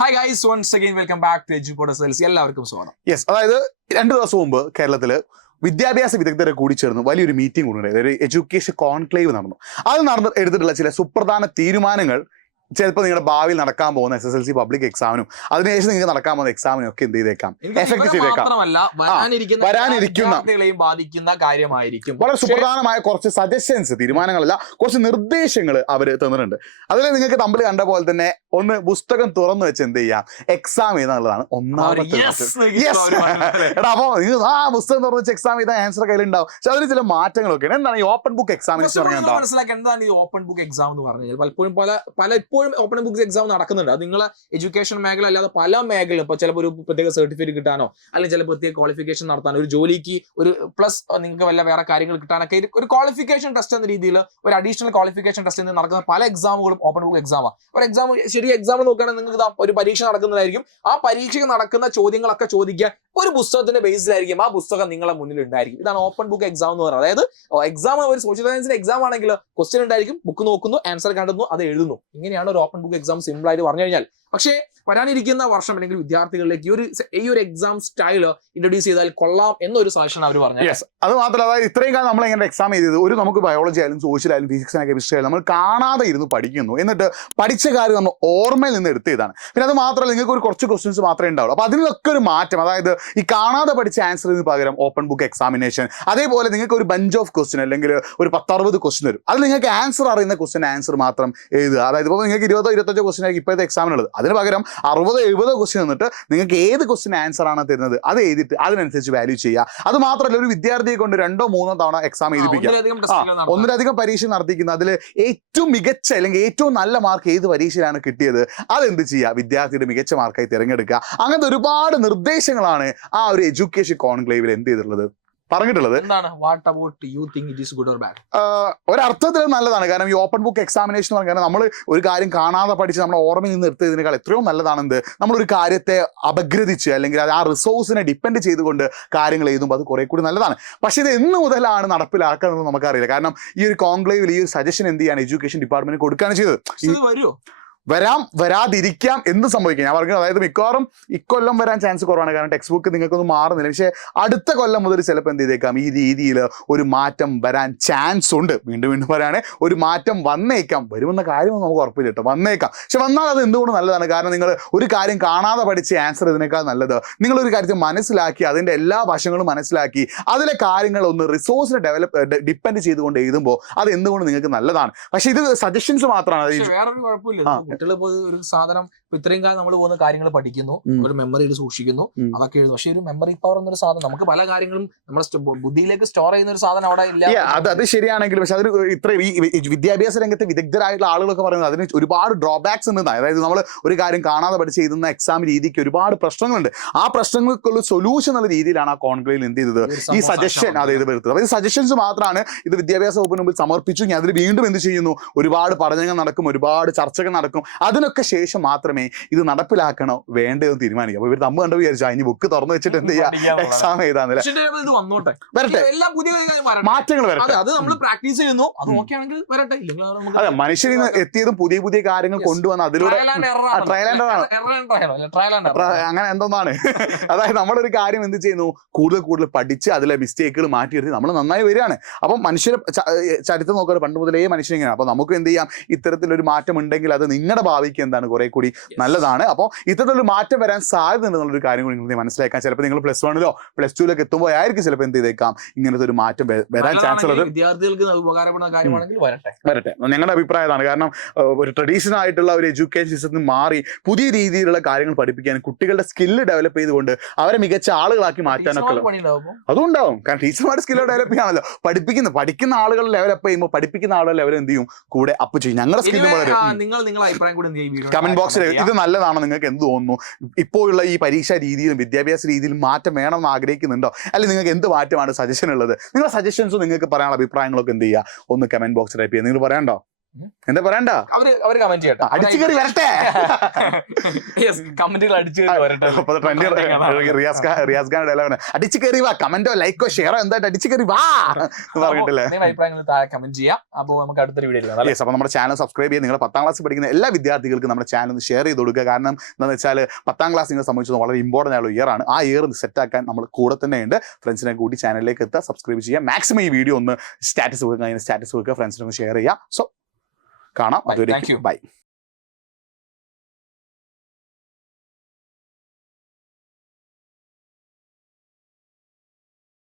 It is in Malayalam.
Hi guys, once again welcome back to Edupods. എല്ലാവർക്കും സ്വാഗതം. യെസ്, അതായത് 2 ദിവസം മുമ്പ് കേരളത്തിൽ വിദ്യാഭ്യാസ വിദഗ്ധരെ കൂടി ചേർന്ന് വലിയൊരു മീറ്റിംഗ് കൊണ്ടുണ്ടായി. ഒരു എഡ്യൂക്കേഷൻ കോൺക്ലേവ് നടന്നു. അത് എടുത്തിട്ടുള്ള ചില സുപ്രധാന തീരുമാനങ്ങൾ ചിലപ്പോൾ നിങ്ങളുടെ ഭാവിയിൽ നടക്കാൻ പോകുന്ന SSLC പബ്ലിക് എക്സാമിനും അതിനുശേഷം നിങ്ങൾക്ക് നടക്കാൻ പോകുന്ന എക്സാമിനും ഒക്കെ എന്ത് ചെയ്തേക്കാം, എഫക്ട് ചെയ്തേക്കാം. വരാനിരിക്കുന്ന ബാധിക്കുന്ന കാര്യമായിരിക്കും. വളരെ സുപ്രധാനമായ കുറച്ച് സജഷൻസ്, തീരുമാനങ്ങളല്ല, കുറച്ച് നിർദ്ദേശങ്ങൾ അവർ തന്നിട്ടുണ്ട്. അതിൽ നിങ്ങൾക്ക് തമ്മിൽ കണ്ട പോലെ തന്നെ ഒന്ന് പുസ്തകം തുറന്നു വെച്ച് എന്ത് ചെയ്യാം, എക്സാം എഴുതാനുള്ളതാണ് ഒന്നാമത്തെ. എടാ, അപ്പൊ നിങ്ങൾ പുസ്തകം തുറന്നു വെച്ച് എക്സാം ചെയ്താൽ ആൻസർ കയ്യിലുണ്ടാവും. പക്ഷെ അതിന് ചില മാറ്റങ്ങളൊക്കെ എന്താണ് ഈ ഓപ്പൺ ബുക്ക് എക്സാമിനേഷൻ മനസ്സിലാക്കി. എന്താണ് ഈ ഓപ്പൺ ബുക്ക് എക്സാം എന്ന് പറഞ്ഞു കഴിഞ്ഞാൽ പലപ്പോഴും ഓപ്പൺ ബുക്ക് എക്സാം നടക്കുന്നുണ്ട്. അത് നിങ്ങളെ എഡ്യൂക്കേഷൻ മേഖല അല്ലാതെ പല മേഖലയും, ഇപ്പൊ ചിലപ്പോൾ ഒരു പ്രത്യേക സർട്ടിഫിക്കറ്റ് കിട്ടാനോ അല്ലെങ്കിൽ ചില പ്രത്യേക ക്വാളിഫിക്കേഷൻ നടത്താനോ, ഒരു ജോലിക്ക് ഒരു പ്ലസ് നിങ്ങൾക്ക് വല്ല വേറെ കാര്യങ്ങൾ കിട്ടാനൊക്കെ ഒരു ക്വാളിഫിക്കേഷൻ ടെസ്റ്റ് എന്ന രീതിയിൽ ഒരു അഡീഷണൽ ക്വാളിഫിക്കേഷൻ ടെസ്റ്റ് എന്ന് നടക്കുന്ന പല എക്സാമുകളും ഓപ്പൺ ബുക്ക് എക്സാമാണ്. ഒരു എക്സാം ശരി എക്സാം നോക്കുകയാണെങ്കിൽ നിങ്ങൾക്ക് ഒരു പരീക്ഷ നടക്കുന്നതായിരിക്കും. ആ പരീക്ഷയ്ക്ക് നടക്കുന്ന ചോദ്യങ്ങളൊക്കെ ചോദിക്കുക ഒരു പുസ്തകത്തിന്റെ ബേസിലായിരിക്കും. ആ പുസ്തകം നിങ്ങളെ മുന്നിൽ ഉണ്ടായിരിക്കും. ഇതാണ് ഓപ്പൺ ബുക്ക് എക്സാം എന്ന് പറയുന്നത്. അതായത് എക്സാം ഒരു സോഷ്യൽ സയൻസിന്റെ എക്സാം ആണെങ്കിൽ ക്വസ്റ്റ്യൻ ഉണ്ടായിരിക്കും, ബുക്ക് നോക്കുന്നു, ആൻസർ കണ്ടെത്തുന്നു, അത് എഴുതുന്നു. ഇങ്ങനെയാണ് ഒരു ഓപ്പൺ ബുക്ക് എക്സാം സിമ്പിൾ ആയിട്ട് പറഞ്ഞു കഴിഞ്ഞാൽ. പക്ഷേ വരാനിരിക്കുന്ന വർഷം അല്ലെങ്കിൽ വിദ്യാർത്ഥികളിലേക്ക് ഈ ഒരു എക്സാം സ്റ്റൈല് ഇൻട്രൊഡ്യൂസ് ചെയ്താൽ കൊള്ളാം എന്നൊരു സജഷൻ അവർ പറഞ്ഞു. യെസ്, അത് മാത്രമല്ല, അതായത് ഇത്രയും കാലം നമ്മൾ എങ്ങനെ എക്സാം ചെയ്തത്, ഒരു നമുക്ക് ബയോളജി ആയാലും സോഷ്യൽ ആയാലും ഫിസിക്സ് ആയാലും കെമിസ്ട്രി ആയാലും നമ്മൾ കാണാതെ ഇരുന്ന് പഠിക്കുന്നു, എന്നിട്ട് പഠിച്ച കാര്യം നമ്മൾ ഓർമ്മയിൽ നിന്ന് എടുത്തതാണ്. പിന്നെ അത് മാത്രമല്ല, നിങ്ങൾക്ക് ഒരു കുറച്ച് ക്വസ്റ്റ്യൻസ് മാത്രമേ ഉണ്ടാവുള്ളൂ. അപ്പോൾ അതിനൊക്കെ ഒരു മാറ്റം, അതായത് ഈ കാണാതെ പഠിച്ച ആൻസറിന് പകരം ഓപ്പൺ ബുക്ക് എക്സാമിനേഷൻ. അതേപോലെ നിങ്ങൾക്ക് ഒരു ബഞ്ച് ഓഫ് ക്വസ്റ്റ്യൻ അല്ലെങ്കിൽ ഒരു 10-60 ക്വസ്റ്റ്യൻ വരും. അതിൽ നിങ്ങൾക്ക് ആൻസർ അറിയുന്ന ക്വസ്റ്റ്യൻ ആൻസർ മാത്രം എഴുതുക. അതായത് ഇപ്പോൾ നിങ്ങൾക്ക് 20-25 ക്വസ്റ്റ്യൻ ആയിരിക്കും ഇപ്പോഴത്തെ എക്സാമിനുള്ളത്. അതിന് പകരം 60-70 ക്വസ്റ്റ്യൻ എന്നിട്ട് നിങ്ങൾക്ക് ഏത് ക്വസ്റ്റ്യൻ ആൻസർ ആണ് തരുന്നത് അത് എഴുതിയിട്ട് അതിനനുസരിച്ച് വാല്യൂ ചെയ്യുക. അത് മാത്രമല്ല, ഒരു വിദ്യാർത്ഥിയെ കൊണ്ട് 2-3 തവണ എക്സാം എഴുതിപ്പിക്കുക, ഒന്നിലധികം പരീക്ഷ നടത്തിക്കുന്ന അതിൽ ഏറ്റവും മികച്ച അല്ലെങ്കിൽ ഏറ്റവും നല്ല മാർക്ക് ഏത് പരീക്ഷയിലാണ് കിട്ടിയത് അതെന്ത് ചെയ്യുക, വിദ്യാർത്ഥിയുടെ മികച്ച മാർക്കായി തിരഞ്ഞെടുക്കുക. അങ്ങനത്തെ ഒരുപാട് നിർദ്ദേശങ്ങളാണ് ആ ഒരു എഡ്യൂക്കേഷൻ കോൺക്ലേവിൽ എന്ത് ചെയ്തിട്ടുള്ളത്, പറഞ്ഞിട്ടുള്ളത്. ഒരർത്ഥത്തിൽ നല്ലതാണ്. കാരണം ഈ ഓപ്പൺ ബുക്ക് എക്സാമിനേഷൻ എന്ന് പറഞ്ഞാൽ നമ്മൾ ഒരു കാര്യം കാണാതെ പഠിച്ച് നമ്മുടെ ഓർമ്മയിൽ നിന്ന് എടുത്തതിനേക്കാൾ എത്രയോ നല്ലതാണെന്ത് നമ്മളൊരു കാര്യത്തെ അപഗ്രഥിച്ച് അല്ലെങ്കിൽ അത് ആ റിസോഴ്സിനെ ഡിപ്പെൻഡ് ചെയ്തുകൊണ്ട് കാര്യങ്ങൾ എഴുതുമ്പോൾ അത് കുറെ കൂടി നല്ലതാണ്. പക്ഷേ ഇത് എന്ന് മുതലാണ് നടപ്പിലാക്കുന്നത് നമുക്കറിയില്ല. കാരണം ഈ ഒരു കോൺക്ലേവിൽ ഈ ഒരു സജഷൻ എന്ത് ചെയ്യാൻ എഡ്യൂക്കേഷൻ ഡിപ്പാർട്ട്മെന്റ് കൊടുക്കുകയാണ് ചെയ്തത്. വരാതിരിക്കാം, എന്ത് സംഭവിക്കാം ഞാൻ പറഞ്ഞു. അതായത് മിക്കവാറും ഇക്കൊല്ലം വരാൻ ചാൻസ് കുറവാണ്. കാരണം ടെക്സ്റ്റ് ബുക്ക് നിങ്ങൾക്കൊന്നും മാറുന്നില്ല. പക്ഷേ അടുത്ത കൊല്ലം മുതൽ ചിലപ്പോൾ എന്ത് ചെയ്തേക്കാം, ഈ രീതിയിൽ ഒരു മാറ്റം വരാൻ ചാൻസ് ഉണ്ട്. വീണ്ടും പറയാണ്, ഒരു മാറ്റം വന്നേക്കാം. വരുമെന്ന കാര്യമൊന്നും നമുക്ക് ഉറപ്പില്ല കേട്ടോ, വന്നേക്കാം. പക്ഷെ വന്നാൽ അത് എന്തുകൊണ്ട് നല്ലതാണ്. കാരണം നിങ്ങൾ ഒരു കാര്യം കാണാതെ പഠിച്ച് ആൻസർ ഇതിനേക്കാൾ നല്ലത് നിങ്ങളൊരു കാര്യത്തെ മനസ്സിലാക്കി അതിൻ്റെ എല്ലാ വശങ്ങളും മനസ്സിലാക്കി അതിലെ കാര്യങ്ങൾ ഒന്ന് റിസോഴ്സിനെ ഡിപ്പെൻഡ് ചെയ്തുകൊണ്ട് എഴുതുമ്പോൾ അത് എന്തുകൊണ്ട് നിങ്ങൾക്ക് നല്ലതാണ്. പക്ഷെ ഇത് സജഷൻസ് മാത്രമാണ്. വേറൊരു കുഴപ്പമില്ല. ഒരു സാധനം ഇത്രയും കാലം നമ്മൾ പോകുന്ന കാര്യങ്ങൾ പഠിക്കുന്നു, ഒരു മെമ്മറിയിൽ സൂക്ഷിക്കുന്നു, അതൊക്കെ എഴുതുന്നു. പക്ഷെ ഒരു മെമ്മറി പവർ എന്നൊരു സാധനം നമുക്ക് പല കാര്യങ്ങളും നമ്മുടെ ബുദ്ധിയിലേക്ക് സ്റ്റോർ ചെയ്യുന്ന ഒരു സാധനം അവിടെ ഇല്ല. അത് ശരിയാണെങ്കിൽ പക്ഷെ അതിന് ഇത്ര ഈ വിദ്യാഭ്യാസ രംഗത്തെ വിദഗ്ധരായിട്ടുള്ള ആളുകളൊക്കെ പറയുന്നത് അതിന് ഒരുപാട് ഡ്രോബാക്സ് ഉണ്ട്. അതായത് നമ്മൾ ഒരു കാര്യം കാണാതെ പഠിച്ച് എഴുതുന്ന എക്സാം രീതിക്ക് ഒരുപാട് പ്രശ്നങ്ങളുണ്ട്. ആ പ്രശ്നങ്ങൾക്കുള്ള സൊല്യൂഷൻ എന്ന രീതിയിലാണ് ആ കോൺക്ലേവിൽ എന്ത് ചെയ്തത്, ഈ സജഷൻ അതായത് വരുന്നത്. അതായത് സജഷൻസ് മാത്രമാണ്. ഇത് വിദ്യാഭ്യാസ വകുപ്പിന് മുമ്പിൽ സമർപ്പിച്ചു. ഞാൻ അതിൽ വീണ്ടും എന്ത് ചെയ്യുന്നു, ഒരുപാട് പഠനങ്ങൾ നടക്കും, ഒരുപാട് ചർച്ചകൾ നടക്കും. അതിനൊക്കെ ശേഷം മാത്രമേ ഇത് നടപ്പിലാക്കണോ വേണ്ടയോ എന്ന് തീരുമാനിക്കാം. അപ്പൊ ഇവർ തമ്മ കണ്ടു വിചാരിച്ചു ഇനി ബുക്ക് തുറന്നു വെച്ചിട്ട് എന്ത് ചെയ്യാം, എക്സാം എഴുതാന്നില്ല. വരട്ടെ, മാറ്റങ്ങൾ വരട്ടെ. അതെ, മനുഷ്യന് എത്തിയതും പുതിയ പുതിയ കാര്യങ്ങൾ കൊണ്ടുവന്ന് അതിലൂടെ ട്രയൽ ആൻഡ് അങ്ങനെ എന്തോന്നാണ്. അതായത് നമ്മളൊരു കാര്യം എന്ത് ചെയ്യുന്നു, കൂടുതൽ പഠിച്ച് അതിലെ മിസ്റ്റേക്കുകൾ മാറ്റിയെടുത്ത് നമ്മൾ നന്നായി വരികയാണ്. അപ്പം മനുഷ്യരെ ചരിത്രം നോക്കുക, പണ്ട് മുതലേ മനുഷ്യനിങ്ങനെ. അപ്പൊ നമുക്ക് എന്ത് ചെയ്യാം, ഇത്തരത്തിലൊരു മാറ്റം ഉണ്ടെങ്കിൽ അത് നിങ്ങളുടെ ഭാവിക്ക് എന്താണ് കുറെ കൂടി നല്ലതാണ്. അപ്പോൾ ഇത്തരത്തിലൊരു മാറ്റം വരാൻ സാധ്യത ഉണ്ടെന്നുള്ളൊരു കാര്യം കൂടി നിങ്ങൾ മനസ്സിലാക്കാൻ. ചിലപ്പോൾ നിങ്ങൾ +1-ലോ +2-ലൊക്കെ എത്തുമ്പോൾ ആയിരിക്കും ചിലപ്പോൾ എന്ത് ചെയ്തേക്കാം ഇങ്ങനത്തെ ഒരു മാറ്റം വരാൻ ചാൻസ് ഉള്ളത്. വിദ്യാർത്ഥികൾക്ക് ഉപകാരപ്പെടുന്ന കാര്യമാണെങ്കിൽ വരട്ടെ. ഞങ്ങളുടെ അഭിപ്രായമാണ്. കാരണം ഒരു ട്രഡീഷണൽ ആയിട്ടുള്ള ഒരു എഡ്യൂക്കേഷൻ സിസ്റ്റത്തിൽ മാറി പുതിയ രീതിയിലുള്ള കാര്യങ്ങൾ പഠിപ്പിക്കാനും കുട്ടികളുടെ സ്കില്ല് ഡെവലപ്പ് ചെയ്തുകൊണ്ട് അവരെ മികച്ച ആളുകളാക്കി മാറ്റാനൊക്കെ അതുണ്ടാവും. കാരണം ടീച്ചർമാരുടെ സ്കില്ല് ഡെവലപ്പ് ചെയ്യാണല്ലോ പഠിക്കുന്ന ആളുകൾ ഡെവലപ്പ് ചെയ്യുമ്പോൾ പഠിപ്പിക്കുന്ന ആളുകൾ ലെവൽ എന്ത് ചെയ്യും, കൂടെ അപ്പ് ചെയ്യും. ഞങ്ങളുടെ സ്കില്ല് വളരെ കമന്റ് ബോക്സിൽ ഇത് നല്ലതാണോ, നിങ്ങൾക്ക് എന്ത് തോന്നുന്നു, ഇപ്പോഴുള്ള ഈ പരീക്ഷാ രീതിയിലും വിദ്യാഭ്യാസ രീതിയിലും മാറ്റം വേണമെന്ന് ആഗ്രഹിക്കുന്നുണ്ടോ, അല്ലെങ്കിൽ നിങ്ങൾക്ക് എന്ത് മാറ്റമാണ് സജഷൻ ഉള്ളത്? നിങ്ങളുടെ സജഷൻസും നിങ്ങൾക്ക് പറയാനുള്ള അഭിപ്രായങ്ങളൊക്കെ എന്ത് ചെയ്യുക, ഒന്ന് കമന്റ് ബോക്സിൽ ടൈപ്പ് ചെയ്യുക. നിങ്ങൾ പറയണ്ടോ? എന്താ പറയണ്ട, അവര് കമന്റ് ചെയ്യട്ടെ, അടിച്ചു കയറി വരട്ടെ. കമന്റുകൾ അടിച്ചു കയറി വരട്ടെ. റിയാസ് ഖാൻ ഡയലോഗാണ്, അടിച്ചു കയറി വാ, കമന്റോ ലൈക്കോ ഷെയറോ എന്തായിട്ട് അടിച്ചു കയറി വാ എന്ന് പറഞ്ഞിട്ടില്ലേ. അഭിപ്രായങ്ങൾ താഴെ കമന്റ് ചെയ്യാം. അപ്പോൾ നമുക്ക് അടുത്തൊരു വീഡിയോ കാണാം. അപ്പോൾ നമ്മുടെ ചാനൽ സബ്സ്ക്രൈബ് ചെയ്യുക. നിങ്ങൾ 10ാം ക്ലാസ് പഠിക്കുന്ന എല്ലാ വിദ്യാർത്ഥികൾക്കും നമ്മുടെ ചാനൽ ഒന്ന് ഷെയർ ചെയ്ത് കൊടുക്കുക. കാരണം എന്താണെന്ന് വെച്ചാൽ 10ാം ക്ലാസ് നിങ്ങളെ സംബന്ധിച്ചത് വളരെ ഇമ്പോർട്ടൻ്റ് ആയുള്ള ഇയർ ആണ്. ആ ഇയർ സെറ്റാക്കാൻ നമ്മൾ കൂടെ തന്നെ ഉണ്ട്. ഫ്രണ്ട്സിനെ കൂടി ചാനലിലേക്ക് എത്തുക, സബ്സ്ക്രൈബ് ചെയ്യുക. മാക്സിമം ഈ വീഡിയോ ഒന്ന് സ്റ്റാറ്റസ് വെക്കുക, ഫ്രണ്ട്സിനൊന്ന് ഷെയർ ചെയ്യുക. സോ കാണാം. അതുവരെ ബൈ.